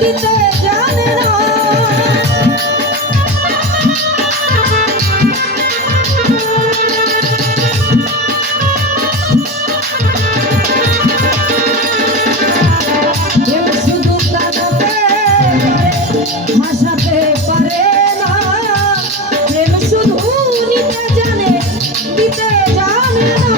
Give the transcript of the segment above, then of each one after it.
দিতে জানে না। শুধু কাঁদাতে হাসাতে পারে না, প্রেম শুধু নিতে জানে দিতে জানে না।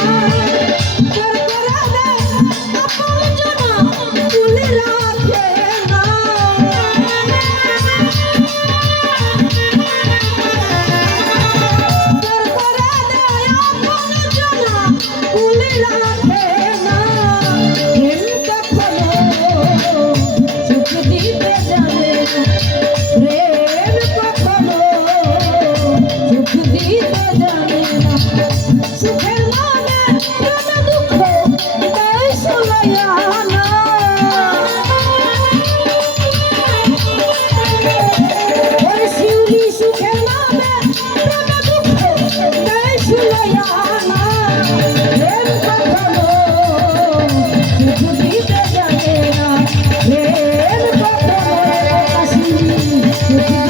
Thank you.